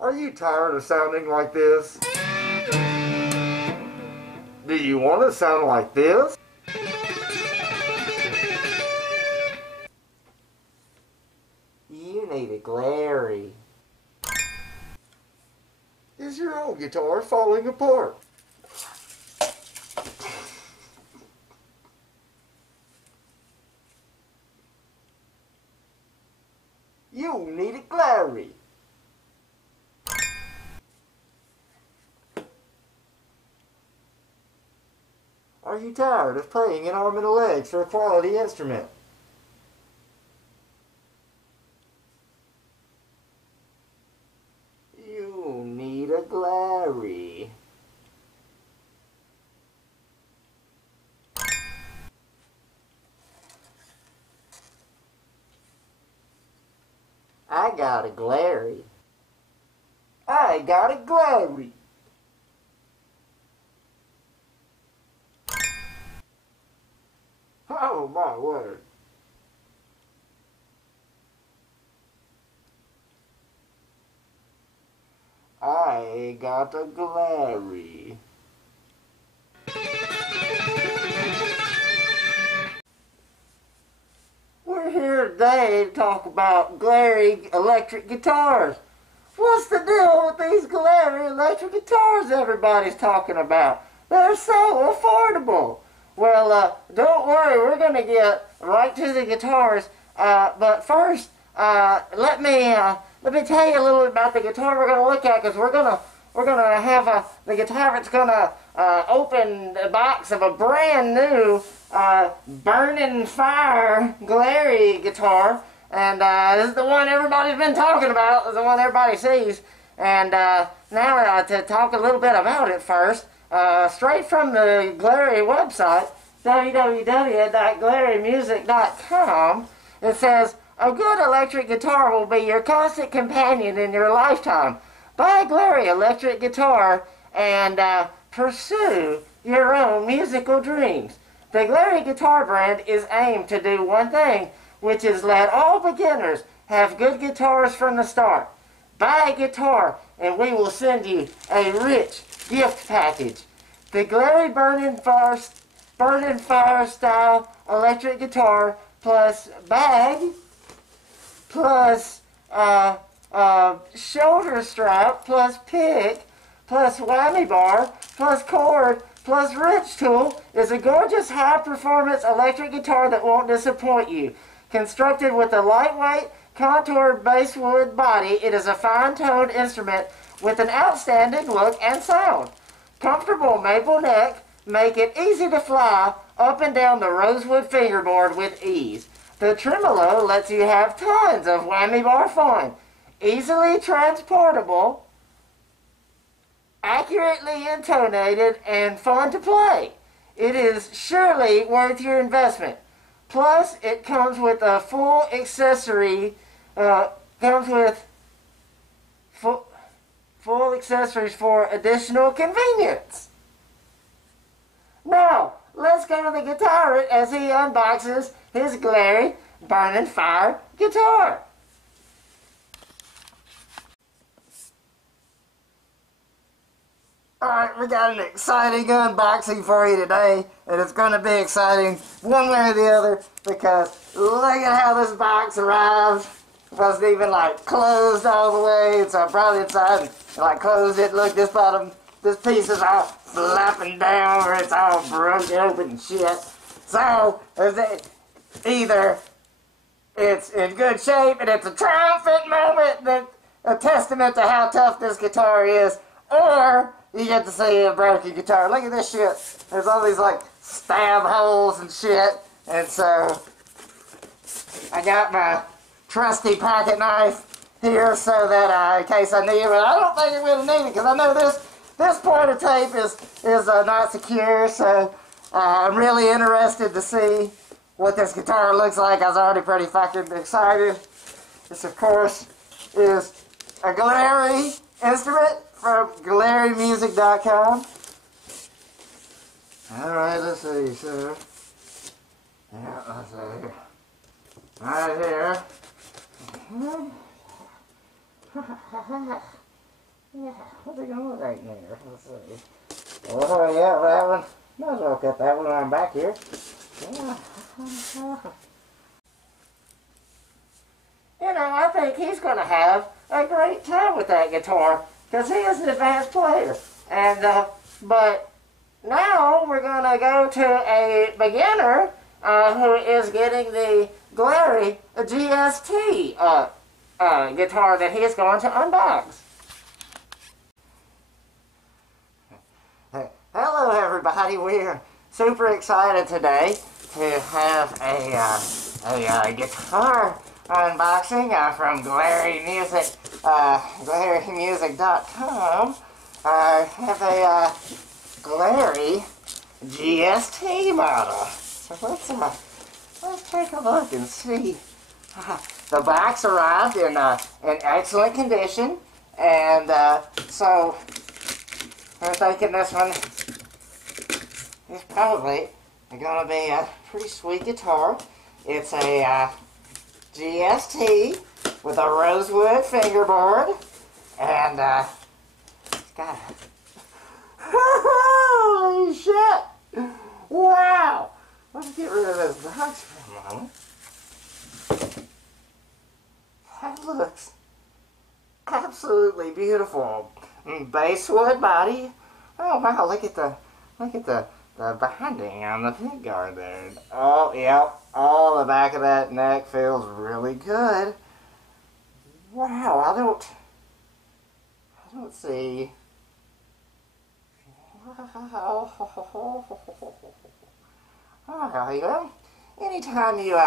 Are you tired of sounding like this? Do you want to sound like this? You need a Glarry. Is your old guitar falling apart? You need a Glarry. Are you tired of paying an arm and a leg for a quality instrument? You need a Glarry. I got a Glarry. I got a Glarry. Oh my word. I got a Glarry. We're here today to talk about Glarry Electric Guitars. What's the deal with these Glarry Electric Guitars everybody's talking about? They're so affordable. Well, don't worry, we're going to get right to the guitars. But first, let me tell you a little bit about the guitar we're going to look at, because we're gonna have the guitar that's going to open the box of a brand new Burning Fire Glarry guitar. And this is the one everybody's been talking about. This is the one everybody sees. And now to talk a little bit about it first. Straight from the Glarry website, www.glarrymusic.com, it says, a good electric guitar will be your constant companion in your lifetime. Buy a Glarry electric guitar and pursue your own musical dreams. The Glarry guitar brand is aimed to do one thing, which is let all beginners have good guitars from the start. Buy a guitar and we will send you a rich gift package. The Glarry Burning Fire style electric guitar plus bag plus shoulder strap plus pick plus whammy bar plus cord plus rich tool is a gorgeous high performance electric guitar that won't disappoint you. Constructed with a lightweight contoured basswood body, it is a fine-toned instrument with an outstanding look and sound. Comfortable maple neck make it easy to fly up and down the Rosewood fingerboard with ease. The tremolo lets you have tons of whammy bar fun. Easily transportable, accurately intonated, and fun to play. It is surely worth your investment. Plus, it comes with a full accessory, full accessories for additional convenience. Now, let's go to the Guitirate as he unboxes his Glarry Burning Fire guitar. Alright, we got an exciting unboxing for you today, and it's going to be exciting one way or the other, because look at how this box arrived. It wasn't even like closed all the way, so I brought it inside and like closed it. Look, this bottom, this piece is all flapping down, or it's all broken open and shit. So, either it's in good shape and it's a triumphant moment, that a testament to how tough this guitar is, or you get to see a broken guitar. Look at this shit. There's all these like stab holes and shit. And so I got my trusty pocket knife here so that in case I need it, but I don't think I'm going to need it, because I know this part of tape is not secure. So I'm really interested to see what this guitar looks like. I was already pretty fucking excited. This, of course, is a Glarry instrument from GlarryMusic.com. Alright, let's see, sir. Yeah, let's see. Right here. Yeah, what's it gonna look like in there? Let's see. Oh yeah, that one. Might as well cut that one when I'm back here. Yeah. You know, I think he's gonna have a great time with that guitar because he is an advanced player. And but now we're gonna go to a beginner who is getting the Glarry GST guitar that he is going to unbox. Hello everybody, we're super excited today to have a guitar unboxing from Glarry Music, GlarryMusic.com. I have a Glarry GST model. So let's take a look and see. The box arrived in excellent condition, and so I'm thinking this one is probably going to be a pretty sweet guitar. It's a GST with a Rosewood fingerboard, and it's got a... Holy shit! Wow! Let's get rid of this box for a moment. That looks absolutely beautiful. Basswood body. Oh wow! Look at the binding on the pickguard there. Oh yeah, all the back of that neck feels really good. Wow! I don't see. Wow. Oh, you know, anytime you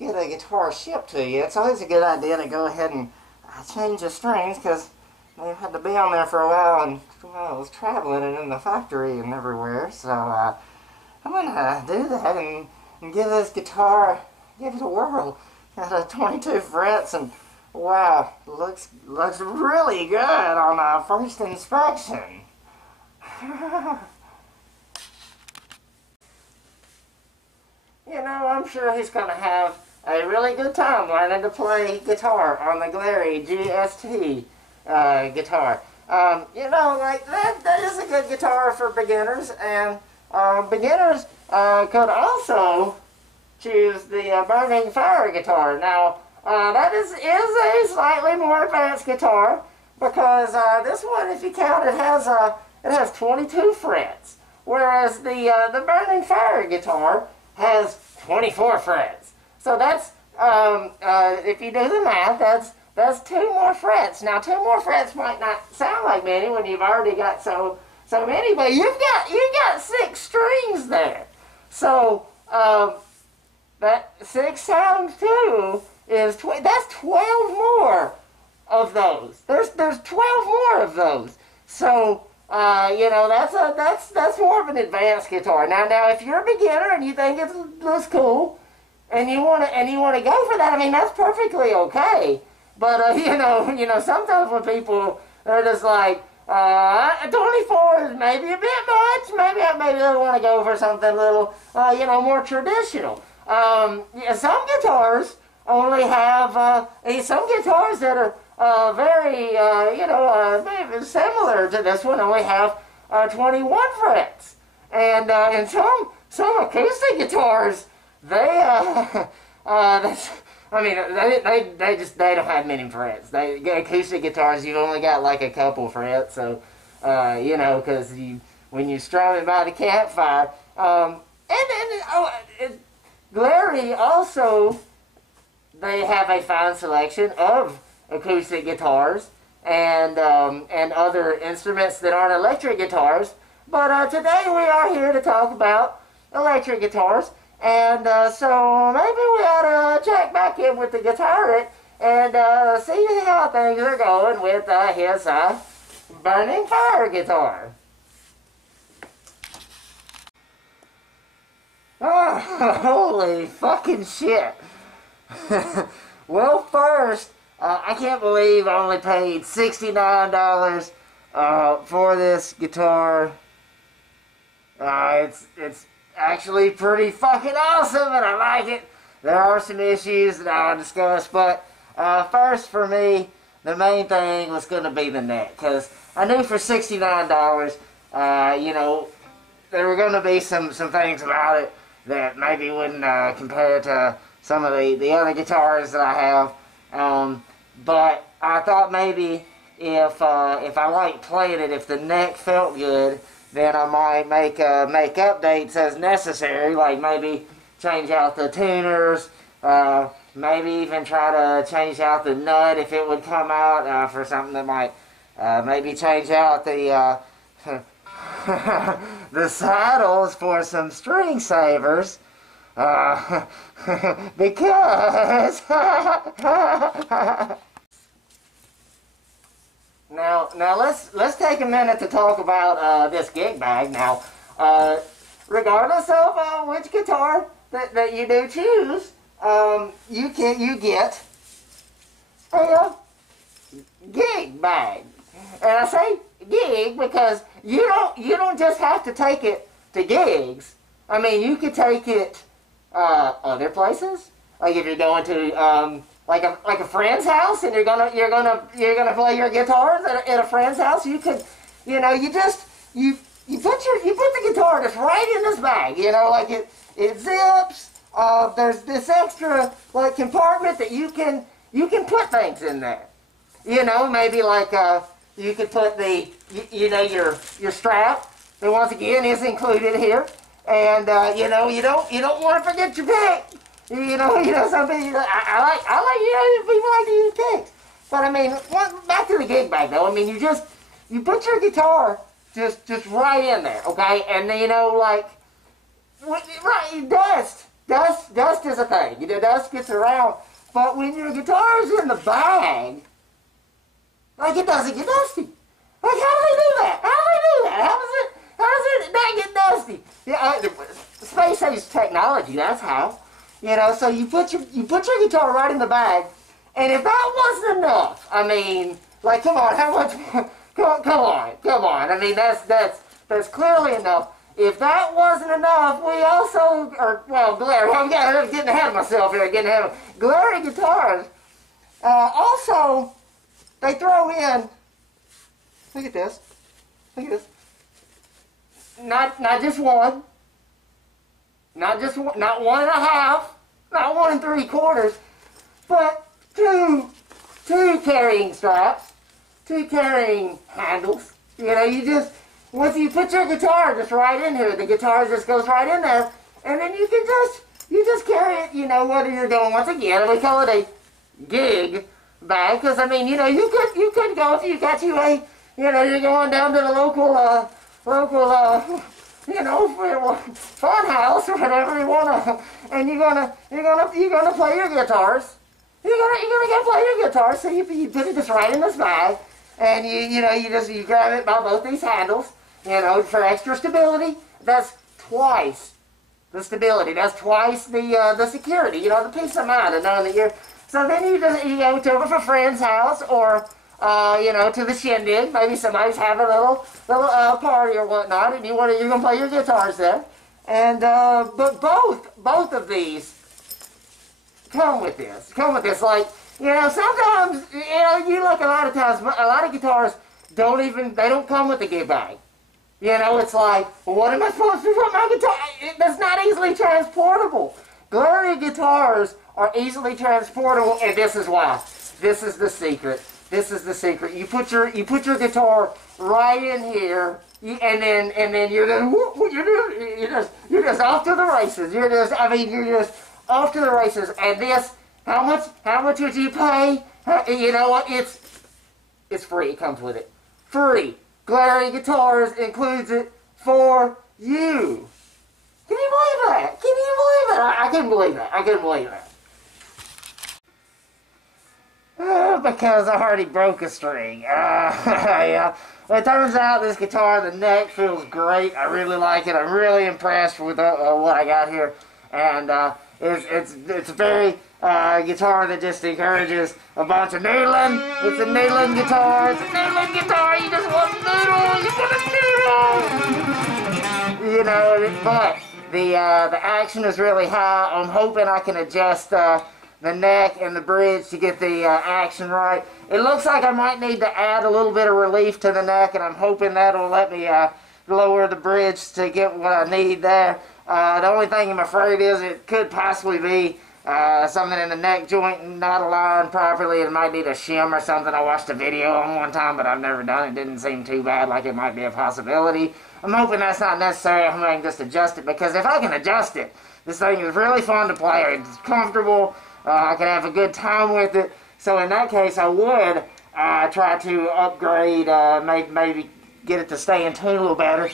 get a guitar shipped to you, it's always a good idea to go ahead and change the strings, because they had to be on there for a while, and I was traveling and in the factory and everywhere. So I'm gonna do that and give this guitar, give it a whirl. Got a 22 frets, and wow, looks really good on first inspection. You know, I'm sure he's going to have a really good time learning to play guitar on the Glarry GST guitar. You know, like, that is a good guitar for beginners, and beginners could also choose the Burning Fire guitar. Now, that is a slightly more advanced guitar, because this one, if you count, it has 22 frets, whereas the Burning Fire guitar has 24 frets. So that's, if you do the math, that's 2 more frets. Now, 2 more frets might not sound like many when you've already got so many, but you got 6 strings there. So that 6 times 2 is that's 12 more of those. There's 12 more of those. So you know, that's more of an advanced guitar. Now if you're a beginner and you think it looks cool, and you wanna go for that, I mean, that's perfectly okay. But you know, sometimes when people are just like, 24 is maybe a bit much. Maybe they want to go for something a little, you know, more traditional. Yeah, some guitars only have some guitars that are very, you know, maybe similar to this one, only have 21 frets. And some acoustic guitars, they I mean, they don't have many frets. Acoustic guitars, you've only got like a couple frets. So, you know, because when you strum it by the campfire, Glarry also, they have a fine selection of acoustic guitars and other instruments that aren't electric guitars. But today we are here to talk about electric guitars. And so maybe we ought to check back in with the Guitirate and see how things are going with his Burning Fire guitar. Oh, holy fucking shit. Well, first, I can't believe I only paid $69 for this guitar. It's actually pretty fucking awesome, and I like it. There are some issues that I'll discuss, but first for me, the main thing was going to be the neck, because I knew for $69, you know, there were going to be some things about it that maybe wouldn't compare to some of the other guitars that I have. But I thought maybe if I liked playing it, if the neck felt good, then I might make updates as necessary, like maybe change out the tuners, maybe even try to change out the nut if it would come out for something that might maybe change out the the saddles for some string savers, because now let's take a minute to talk about this gig bag. Now, regardless of which guitar that you do choose, you get a gig bag, and I say gig because you don't just have to take it to gigs. I mean, you could take it other places. Like if you're going to like a friend's house and you're gonna play your guitars at a friend's house, you could, you know, you put the guitar just right in this bag. You know, like it zips. There's this extra like compartment that you can put things in there. You know, maybe like you could put you know, your strap, that once again is included here, and you know, you don't want to forget your pick. You know, some people, I like, you know, people like to use picks. But I mean, back to the gig bag though. I mean, you put your guitar just right in there, okay? And then, you know, like, right, dust is a thing. You know, dust gets around. But when your guitar is in the bag, like, it doesn't get dusty. Like, how do they do that? How does it not get dusty? Yeah, space age technology, that's how. You know, so you put your guitar right in the bag, and if that wasn't enough, I mean, like, come on, how much? Come on. I mean, that's clearly enough. If that wasn't enough, we also, Glarry, I'm getting ahead of myself here, Glarry Guitars, also, they throw in, look at this, not just one, not 1.5, not 1 3/4, but two carrying straps, 2 carrying handles. You know, once you put your guitar just right in here, the guitar just goes right in there, and then you just carry it, you know, whether you're going, once again, we call it a gig bag, because, I mean, you know, you could go if you got you a, you know, you're going down to the local, you know, fun house or whatever you wanna, and you're gonna play your guitars. You're gonna go play your guitar. So you put it just right in this bag, and you grab it by both these handles. You know, for extra stability. That's twice the stability. That's twice the security. You know, the peace of mind of knowing that you're. So then you go to a friend's house or. You know, to the shindig. Maybe somebody's having a little party or whatnot, and you're gonna play your guitars there. And but both of these come with this. Like, you know, sometimes, you know, you look a lot of times, a lot of guitars don't come with the gig bag. You know, it's like, well, what am I supposed to do with my guitar? That's not easily transportable. Glarry guitars are easily transportable, and this is why. This is the secret. You put your guitar right in here, and then you're just off to the races. You're just off to the races. And this, how much would you pay? You know what? It's free. It comes with it. Free. Glarry Guitars includes it for you. Can you believe that? I couldn't believe that. Because I already broke a string. Yeah. Well, it turns out this guitar, the neck feels great. I really like it. I'm really impressed with what I got here. And it's a very guitar that just encourages a bunch of noodling. It's a noodling guitar. You just want noodle. You know, but the action is really high. I'm hoping I can adjust the the neck and the bridge to get the action right. It looks like I might need to add a little bit of relief to the neck, and I'm hoping that'll let me lower the bridge to get what I need there. The only thing I'm afraid is it could possibly be something in the neck joint not aligned properly. It might need a shim or something. I watched a video on one time, but I've never done it. It didn't seem too bad, like it might be a possibility. I'm hoping that's not necessary. I'm going to just adjust it, because if I can adjust it, this thing is really fun to play. It's comfortable. I can have a good time with it. So in that case, I would try to upgrade, maybe get it to stay in tune a little better.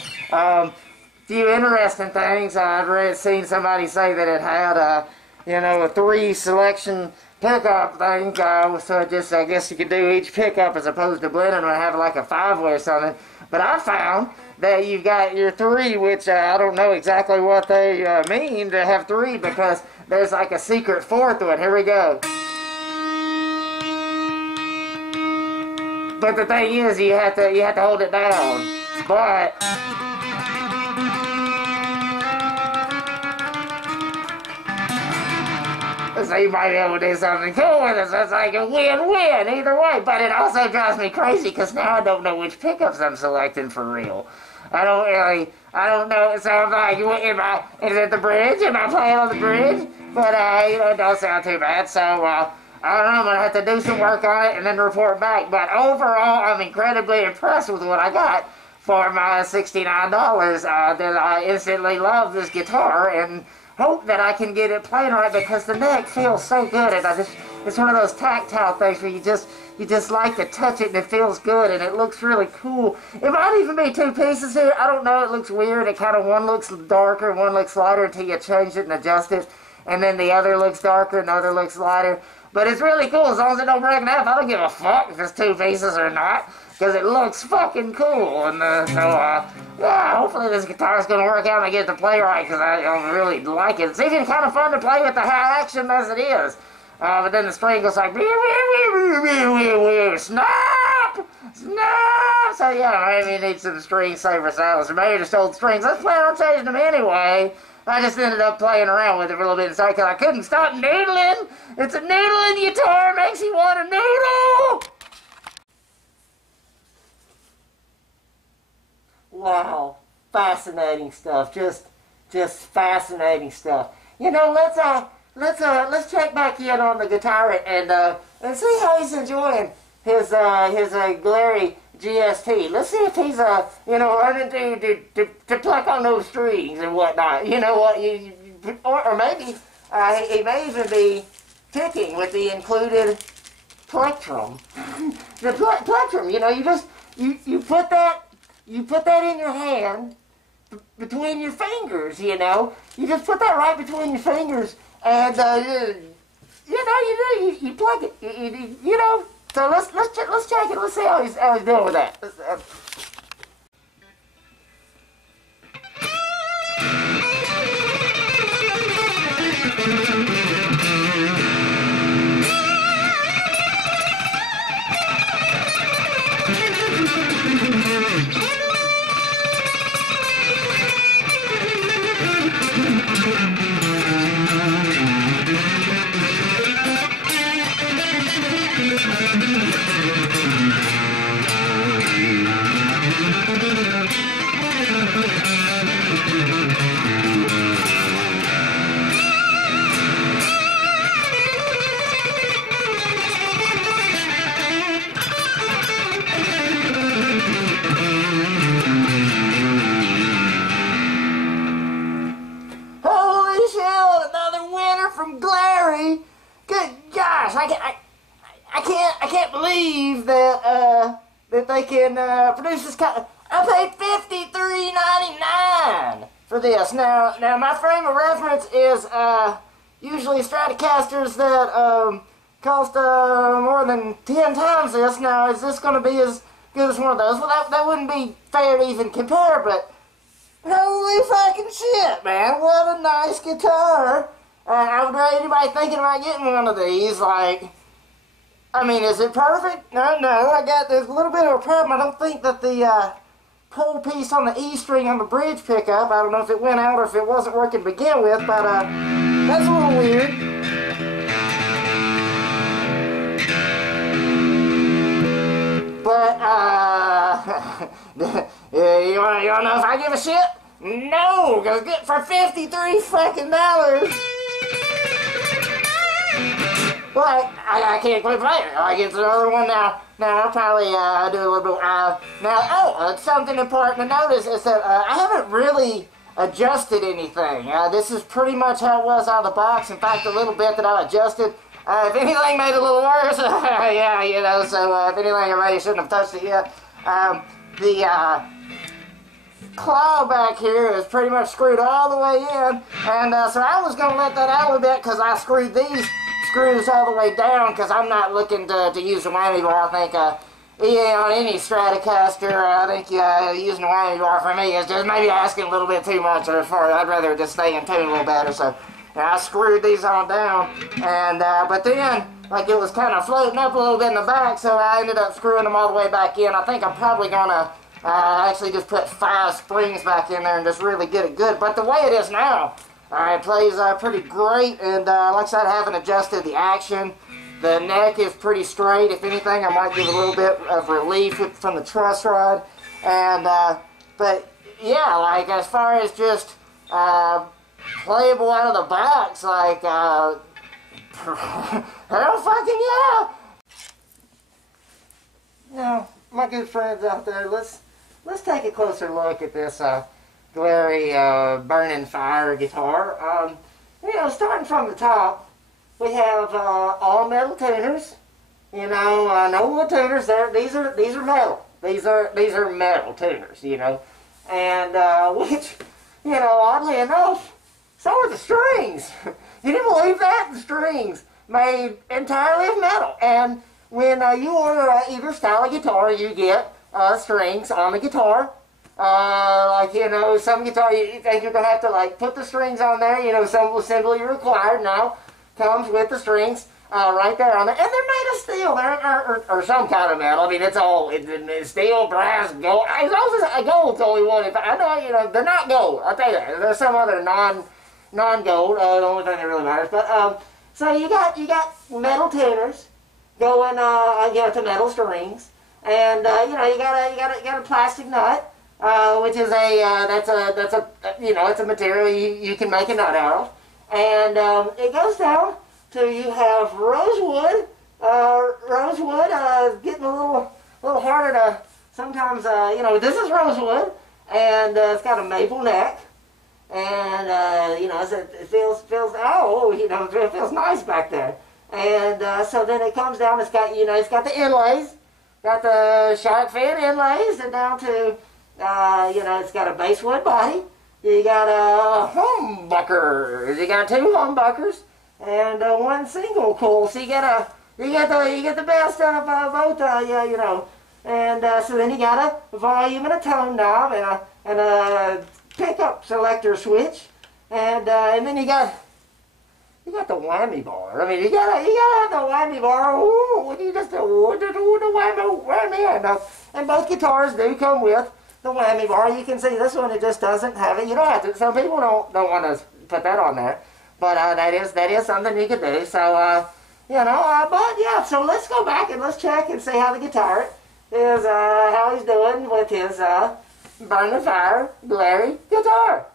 Few interesting things. I've seen somebody say that it had a 3 selection pickup thing. So just, I guess you could do each pickup as opposed to blending and have like a 5-way or something. But I found that you've got your 3, which I don't know exactly what they mean to have 3, because there's like a secret 4th one. Here we go. But the thing is, you have to hold it down. But so you might be able to do something cool with it. So it's like a win-win either way. But it also drives me crazy, because now I don't know which pickups I'm selecting for real. I don't know. So I'm like, is it the bridge? Am I playing on the bridge? But it don't sound too bad. So I don't know. I'm gonna have to do some work on it and then report back. But overall, I'm incredibly impressed with what I got for my $69. That I instantly love this guitar and hope that I can get it playing right, because the neck feels so good, and it's one of those tactile things where you just like to touch it and it feels good and it looks really cool. It might even be 2 pieces here. I don't know. It looks weird. It kind of, one looks darker and one looks lighter until you change it and adjust it, and then the other looks darker and the other looks lighter. But it's really cool as long as it don't break in half. I don't give a fuck if it's 2 pieces or not, because it looks fucking cool. And yeah, hopefully this guitar is going to work out and I get it to play right, because I really like it. It's even kind of fun to play with the high action as it is. But then the string goes like, snap! Snap! So yeah, maybe you need some string saver sounds, or maybe just old strings. Let's plan on changing them anyway. I just ended up playing around with it for a little bit inside, because I couldn't stop noodling. It's a noodling guitar, makes you want to noodle! Wow, fascinating stuff. Just fascinating stuff. Let's check back in on the Guitirate and see how he's enjoying his Glarry GST. Let's see if he's learning to pluck on those strings and whatnot. You know what? Or maybe he may even be picking with the included plectrum. The plectrum. You put that in your hand between your fingers. You just put that right between your fingers, and you plug it. So let's check it. Let's see how he's doing with that. From Glarry. Good gosh, I can't believe that they can produce this kind of. I paid $53.99 for this. Now my frame of reference is usually Stratocasters that cost more than 10 times this. Now, is this going to be as good as one of those? Well, that wouldn't be fair to even compare, but holy fucking shit, man! What a nice guitar. I would rate anybody thinking about getting one of these, is it perfect? No, there's a little bit of a problem. I don't think that the pull piece on the E string on the bridge pickup, I don't know if it went out or if it wasn't working to begin with, but that's a little weird. But, you wanna know if I give a shit? No, because get for $53 fucking dollars. But I can't quit playing. I get another one now. Now I'll probably do a little bit. Something important to notice is that I haven't really adjusted anything. This is pretty much how it was out of the box. In fact, a little bit that I adjusted. If anything made it a little worse, yeah, you know. So if anything, I maybe shouldn't have touched it yet. The claw back here is pretty much screwed all the way in, and so I was gonna let that out a little bit because I screwed these screws all the way down because I'm not looking to use a whammy bar. I think on any Stratocaster, I think using a whammy bar for me is just maybe asking a little bit too much. Or I'd rather just stay in tune a little better. So I screwed these on down, and but then like it was kind of floating up a little bit in the back, so I ended up screwing them all the way back in. I think I'm probably gonna actually just put 5 springs back in there and just really get it good. But the way it is now, it plays pretty great, and like I said, I haven't adjusted the action. The neck is pretty straight. If anything, I might give a little bit of relief from the truss rod. And but yeah, like as far as just playable out of the box, like hell fucking yeah! Now, my good friends out there, let's take a closer look at this Glarry Burning Fire guitar. You know, starting from the top, we have all metal tuners. You know, no wood tuners. These are metal. These are metal tuners. You know, and which, you know, oddly enough, so are the strings. You didn't believe that? The strings made entirely of metal. And when you order either style of guitar, you get strings on the guitar. Like, you know, some guitar you think you're going to have to, like, put the strings on there. You know, some will simply required. Now, comes with the strings right there on there. And they're made of steel. Or some kind of metal. I mean, it's steel, brass, gold. As long as gold's only one. I know, you know, they're not gold. I'll tell you that. There's some other non-gold. The only thing that really matters. But, so you got metal tuners going, you know, to metal strings. And, you know, you got a plastic nut. Which is that's a you know, it's a material you can make a nut out of, and it goes down to you have rosewood. Rosewood getting a little harder to sometimes. You know, this is rosewood, and it's got a maple neck, and you know, it feels oh, you know, it feels nice back there, and so then it comes down. It's got, you know, it's got the inlays, got the shark fin inlays, and down to. You know, it's got a basswood body. You got a humbucker. You got 2 humbuckers and 1 single coil. So you get the best of both. Yeah, you know. And so then you got a volume and a tone knob and a pickup selector switch. And then you got the whammy bar. I mean, you gotta have the whammy bar. Ooh, when you just the whammy. And both guitars do come with the whammy bar. You can see this one, it just doesn't have it. You don't have to. Some people don't want to put that on there, but that is something you can do. So you know, but yeah. So let's go back and let's check and see how the Guitirate is, how he's doing with his Burning Fire Glarry guitar.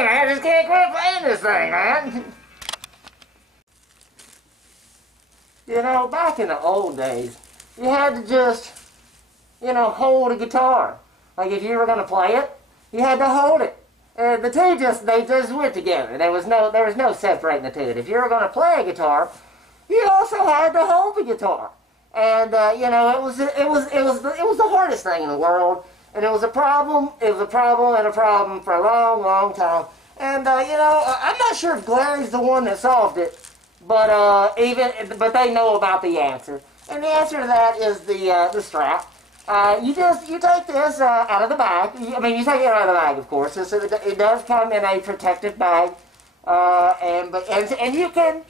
Dang, I just can't quit playing this thing, man. You know, back in the old days, you had to just, you know, hold a guitar. Like if you were going to play it, you had to hold it. The two they just went together. There was no separating the two. If you were going to play a guitar, you also had to hold the guitar. And you know, it was the hardest thing in the world. And it was a problem. It was a problem and a problem for a long, long time. And you know, I'm not sure if Glarry's the one that solved it, but they know about the answer. And the answer to that is the strap. You take this out of the bag. I mean, you take it out of the bag, of course. It does come in a protective bag, and you can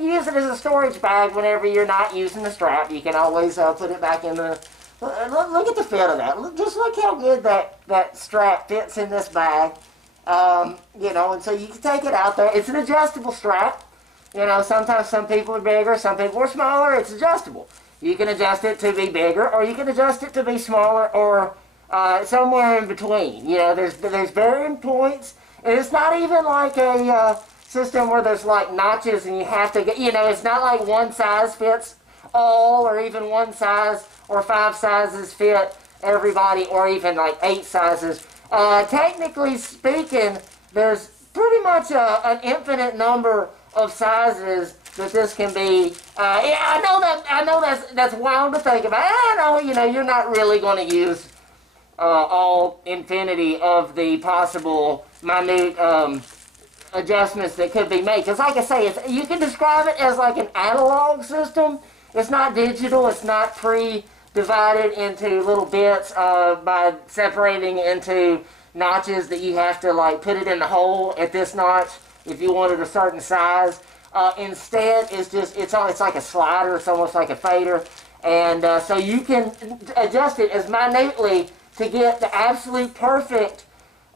use it as a storage bag whenever you're not using the strap. You can always put it back in the. Look at the fit of that. Just look how good that strap fits in this bag. You know, and so you can take it out there. It's an adjustable strap. You know, sometimes some people are bigger, some people are smaller. It's adjustable. You can adjust it to be bigger, or you can adjust it to be smaller, or somewhere in between. You know, there's varying points, and it's not even like a system where there's like notches and you have to get, you know, it's not like one size fits all, or even one size or 5 sizes fit everybody, or even like 8 sizes. Technically speaking, there's pretty much an infinite number of sizes that this can be. Yeah, I know that's wild to think about. I know, you know, you're not really going to use all infinity of the possible minute adjustments that could be made. Because like I say, you can describe it as like an analog system. It's not digital. It's not pre-divided into little bits by separating into notches that you have to like put it in the hole at this notch if you wanted a certain size. Instead, it's like a slider. It's almost like a fader, and so you can adjust it as minutely to get the absolute perfect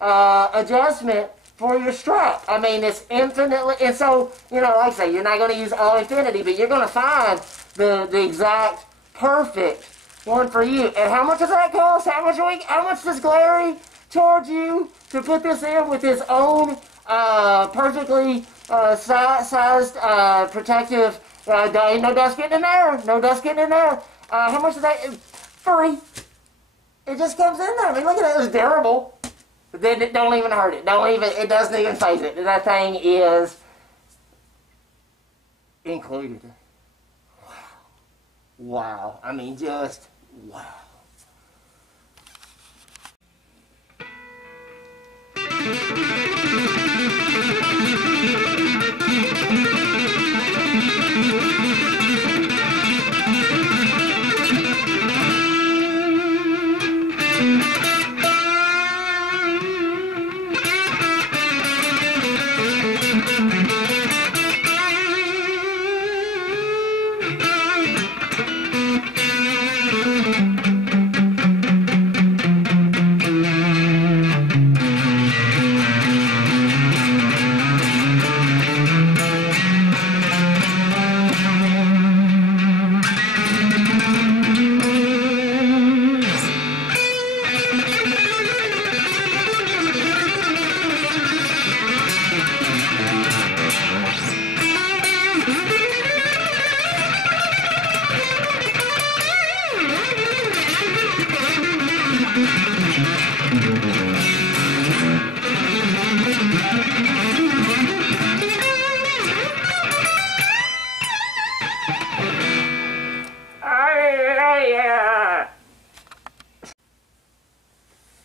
adjustment for your strap. I mean, it's infinitely, and so, you know, like I say, you're not going to use all infinity, but you're going to find the exact perfect one for you. And how much does that cost? How much does Glarry charge you to put this in with his own perfectly sized protective? No dust getting in there. No dust getting in there. How much is that? Free. It just comes in there. I mean, look at that. It's durable. It don't even hurt it. It doesn't even phase it. That thing is included. Wow. Wow. I mean, just wow.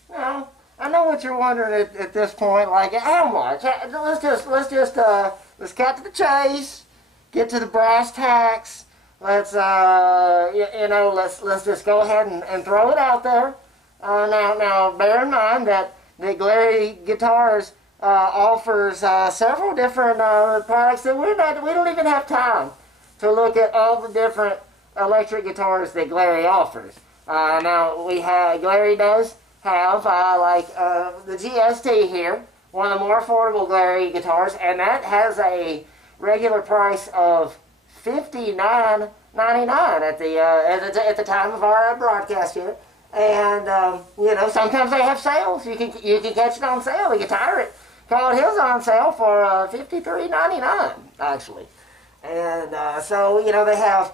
Now, I know what you're wondering at this point, like, how much? Let's cut to the chase, get to the brass tacks. Let's let's just go ahead and throw it out there. Now, bear in mind that Glarry Guitars offers several different products that we don't even have time to look at all the different electric guitars that Glarry offers. Now, Glarry does have the GST here, one of the more affordable Glarry guitars, and that has a regular price of $59.99 at the time of our broadcast here. And you know, sometimes they have sales. You can catch it on sale. The Guitirate caught his on sale for $53.99 actually. And so, you know, they have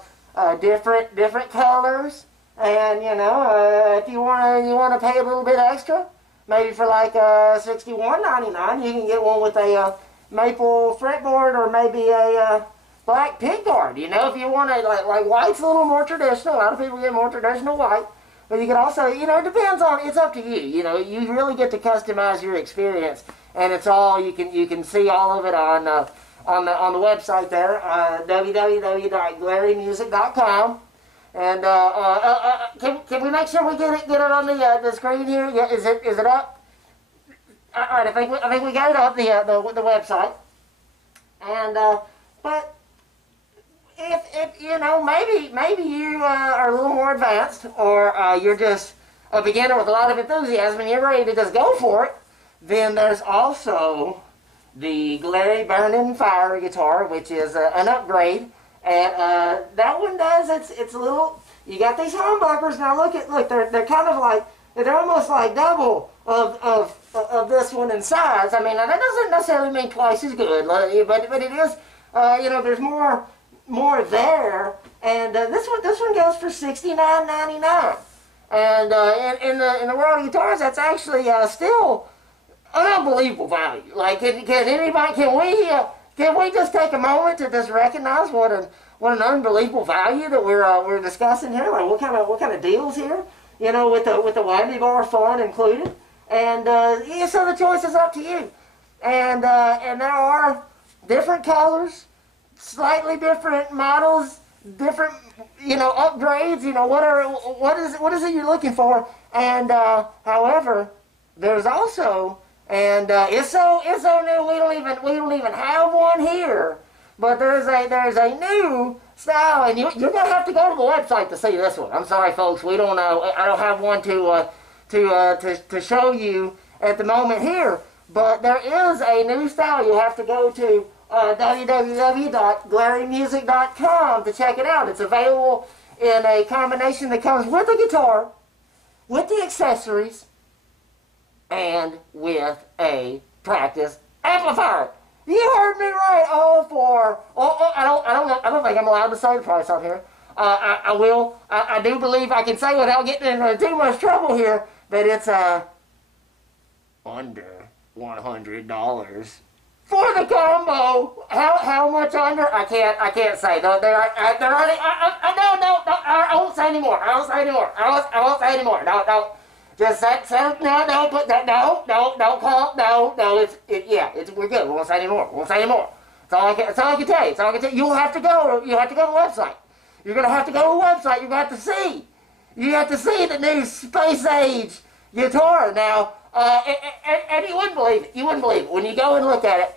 different colors. And, you know, if you want to pay a little bit extra, maybe for like $61.99, you can get one with a maple fretboard or maybe a black pickguard. You know, if you want a, like white's a little more traditional. A lot of people get more traditional white. But you can also, you know, it depends on, it's up to you. You know, you really get to customize your experience. And it's all, you can see all of it on the website there, www.glarrymusic.com. And can we make sure we get it on the screen here? Yeah, is it up? All right, I think we got it up the website. And but if you know, maybe you are a little more advanced, or you're just a beginner with a lot of enthusiasm and you're ready to just go for it, then there's also the Glarry Burning Fire guitar, which is an upgrade. And that one does, it's a little, you got these humbuckers. Now look, they're kind of like, they're almost like double of this one in size. I mean, now that doesn't necessarily mean twice as good, but it is, you know, there's more there. And this one goes for $69.99. And in the world of guitars, that's actually still an unbelievable value. Like, can we just take a moment to just recognize what an unbelievable value that we're discussing here? Like, what kind of deals here? You know, with the whammy bar fun included. And yeah, so the choice is up to you. And there are different colors, slightly different models, different, you know, upgrades. You know, what is it you're looking for? And however, there's also, and it's so new we don't even have one here. But there's a new style, and you're gonna have to go to the website to see this one. I'm sorry, folks, we don't know. I don't have one to show you at the moment here. But there is a new style. You have to go to www.glarrymusic.com to check it out. It's available in a combination that comes with the guitar, with the accessories, and with a practice amplifier. You heard me right. I don't think I'm allowed to say the price on here. I will. I do believe I can say without getting into too much trouble here that it's under $100 for the combo. How much under? I can't say. They're already. I won't say anymore. I won't say anymore. No. Just don't put that. No, don't call. No. We're good. We won't say anymore. That's all I can tell you. You'll have to go. You have to go to the website. You're gonna have to go to the website. You have to see. You have to see the new space age guitar now. And you wouldn't believe it. When you go and look at it.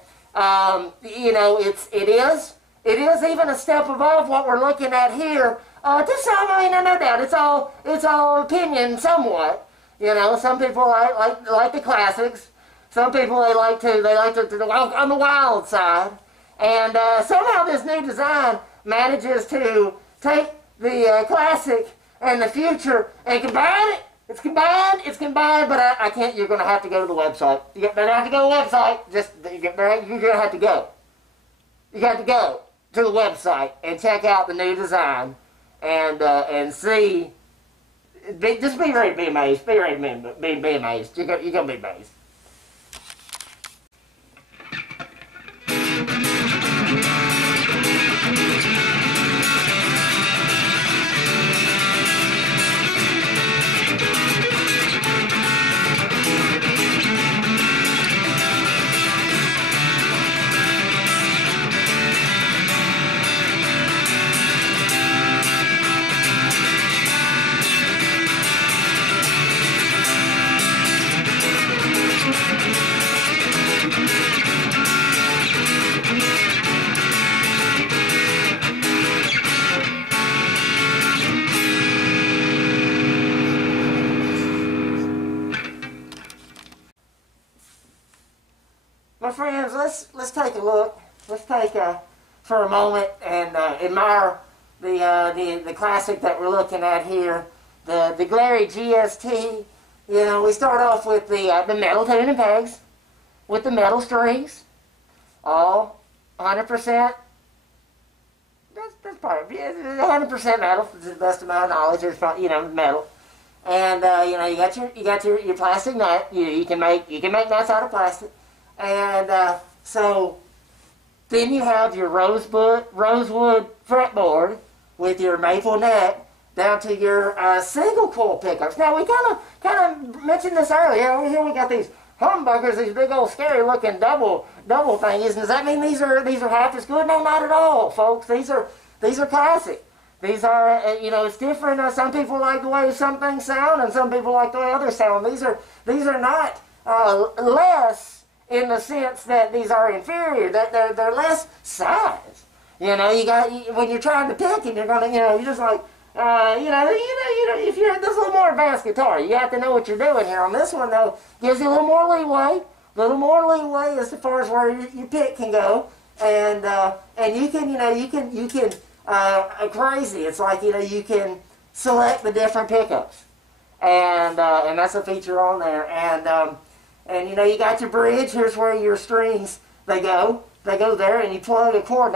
You know, it is even a step above what we're looking at here. To some, I mean, no doubt, it's all opinion somewhat. You know, some people like the classics. Some people they like to go on the wild side. And somehow this new design manages to take the classic and the future and combine it. It's combined, but I can't. You're going to have to go to the website. You're going to have to go to the website. You're going to have to go. You got to go to the website and check out the new design and see. Just be amazed. Be amazed. You're going to be amazed. My friends, let's take a look. Let's take for a moment and admire the classic that we're looking at here, the Glarry GST. You know, we start off with the metal tuning pegs, with the metal strings, all 100%. That's probably 100% metal, to the best of my knowledge. It's probably, metal. And you got your plastic nut. You can make nuts out of plastic. And so then you have your rosewood fretboard with your maple neck down to your single coil pickups. Now we kind of mentioned this earlier. Over here we got these humbuckers, these big old scary looking double thingies. Does that mean these are half as good? No, not at all, folks. These are classic. These are it's different. Some people like the way some things sound, and some people like the way others sound. These are not less in the sense that these are inferior. They're less size. When you're trying to pick and you're gonna you're just like if you're this little more advanced guitar, you have to know what you're doing here. On this one though, gives you a little more leeway as far as where your pick can go, and you can crazy. It's like you can select the different pickups, and that's a feature on there, and you got your bridge. Here's where your strings they go there, and you plug a cord.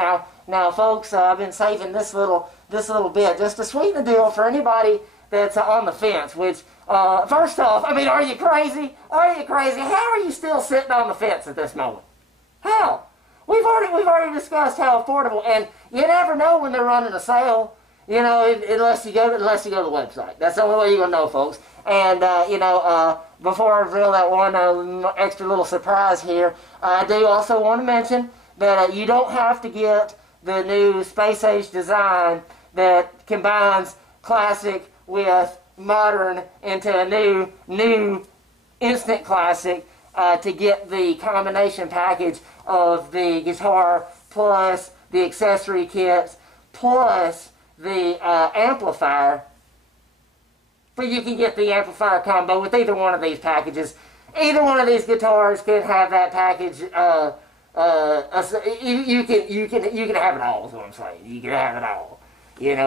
Now folks, I've been saving this little bit just to sweeten the deal for anybody that's on the fence. Which first off, I mean, are you crazy? How are you still sitting on the fence at this moment? How? We've already discussed how affordable, and you never know when they're running a sale. Unless you go to the website. That's the only way you're gonna know, folks. And before I reveal that one extra little surprise here, I do also want to mention that you don't have to get the new space age design that combines classic with modern into a new instant classic to get the combination package of the guitar plus the accessory kits plus the amplifier. But you can get the amplifier combo with either one of these packages. Either one of these guitars can have that package. You can have it all. Is what I'm saying. You can have it all.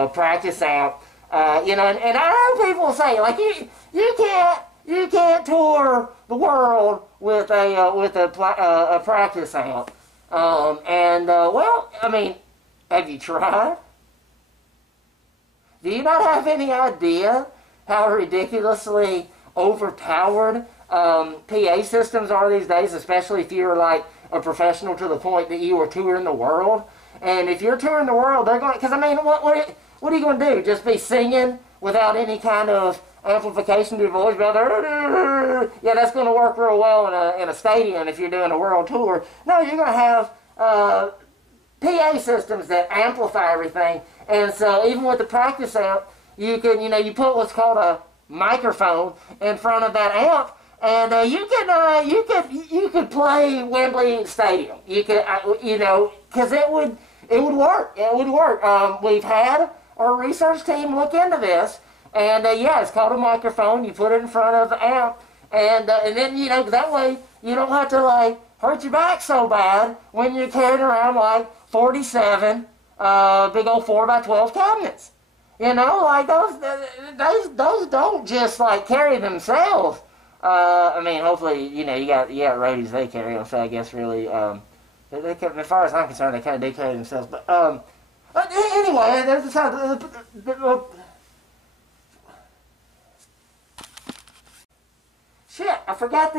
Practice out. And I know people say like you can't tour the world with a practice amp. Well, I mean, have you tried? Do you not have any idea how ridiculously overpowered PA systems are these days, especially if you're like a professional to the point that you are touring the world? And if you're touring the world, they're going, because I mean, what are you going to do? Just be singing without any kind of amplification to your voice? Yeah, that's going to work real well in a stadium if you're doing a world tour. No, you're going to have PA systems that amplify everything. And so even with the practice amp, you can, you put what's called a microphone in front of that amp, and you could play Wembley Stadium. You could, because it would work. It would work. We've had our research team look into this, and yeah, it's called a microphone. You put it in front of the amp, and then that way you don't have to like hurt your back so bad when you're carrying around like 47 big old 4x12 cabinets. Like those don't just like carry themselves. I mean, hopefully, you got roadies, they carry them, so I guess really, they as far as I'm concerned, they kind of do carry themselves. But anyway, there's the shit. I forgot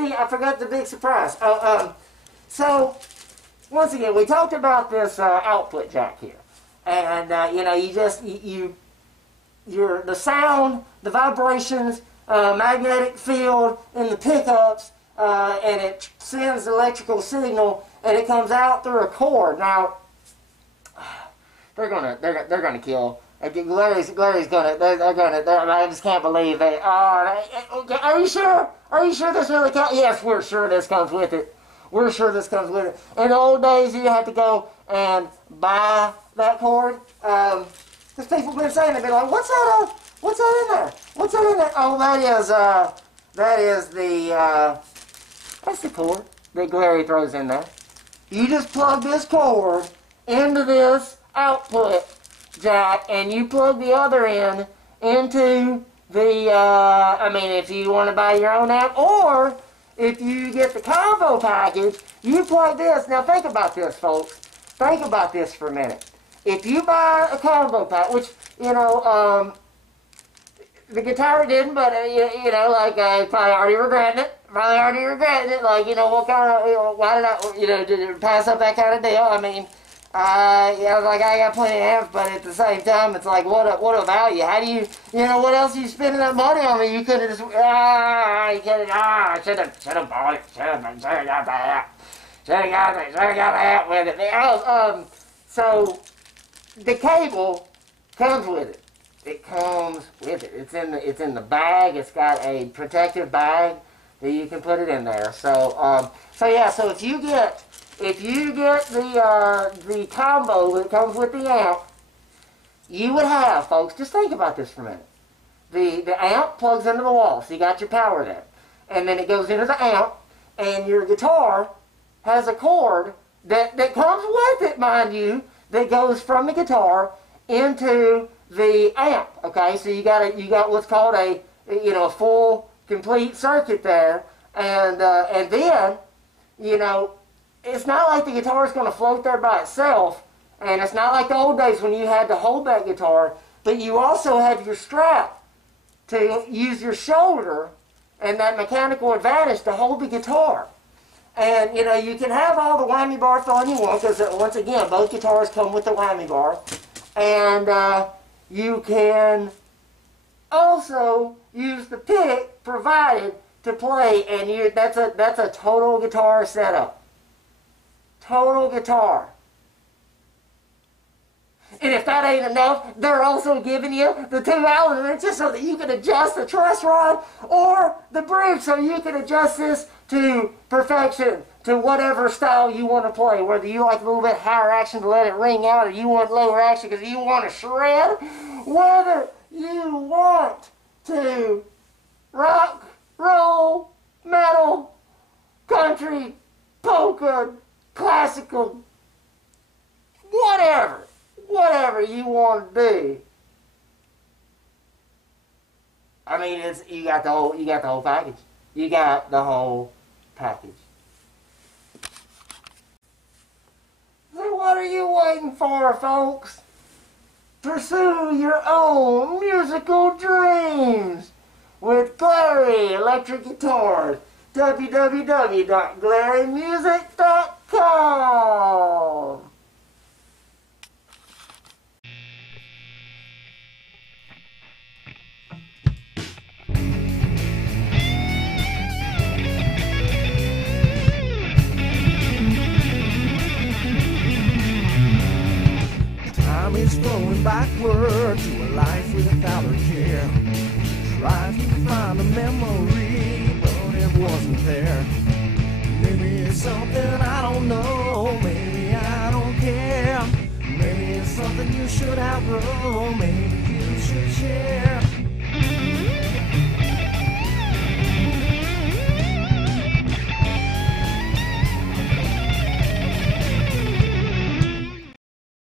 the big surprise. So once again, we talked about this output jack here, and the sound, the vibrations, magnetic field in the pickups, and it sends the electrical signal, and it comes out through a cord. Now, they're gonna kill. Glarry's gonna. I just can't believe they. Are you sure? Are you sure this really counts? Yes, we're sure this comes with it. We're sure this comes with it. In the old days, you had to go and buy that cord. Because people have been saying, they've been like, what's that in there? What's that in there? Oh, that's the cord that Glarry throws in there. You just plug this cord into this output jack, and you plug the other end into the, if you want to buy your own amp, or if you get the combo package, you plug this. Now think about this, folks. Think about this for a minute. If you buy a combo pack, which, you know, the Guitirate didn't, but, you know, like, probably already regretting it. Like, you know, what kind of, you know, why did I, you know, did it pass up that kind of deal? I mean, yeah, like, I got plenty of amps, but at the same time, it's like, what a value. How do you know, what else are you spending that money on? I mean, you could have just, I should have bought it, should have got that with it. So, the cable comes with it. It comes with it. It's in the bag. It's got a protective bag that you can put it in there. So, yeah. So if you get the combo that comes with the amp, you would have, folks. Just think about this for a minute. The amp plugs into the wall, so you got your power there, and then it goes into the amp, and your guitar has a cord that comes with it, mind you, that goes from the guitar into the amp. Okay, so you got what's called a, you know, a full complete circuit there, and then, you know, it's not like the guitar is going to float there by itself, and it's not like the old days when you had to hold that guitar, but you also have your strap to use your shoulder and that mechanical advantage to hold the guitar. And, you know, you can have all the whammy bar fun you want, because, once again, both guitars come with the whammy bar. And you can also use the pick provided to play, and that's a total guitar setup. Total guitar. And if that ain't enough, they're also giving you the 2 Allen wrenches so that you can adjust the truss rod or the bridge, so you can adjust this to perfection, to whatever style you want to play. Whether you like a little bit higher action to let it ring out, or you want lower action because you want to shred. Whether you want to rock, roll, metal, country, polka, classical, whatever you want to do. I mean, you got the whole package. You got the whole package. So what are you waiting for, folks? Pursue your own musical dreams with Glarry Electric Guitars. www.glarrymusic.com. Time is flowing backward to a life without a care. Trying to find a memory, but it wasn't there. Maybe it's something I don't know, maybe I don't care. Maybe it's something you should outgrow, maybe you should share.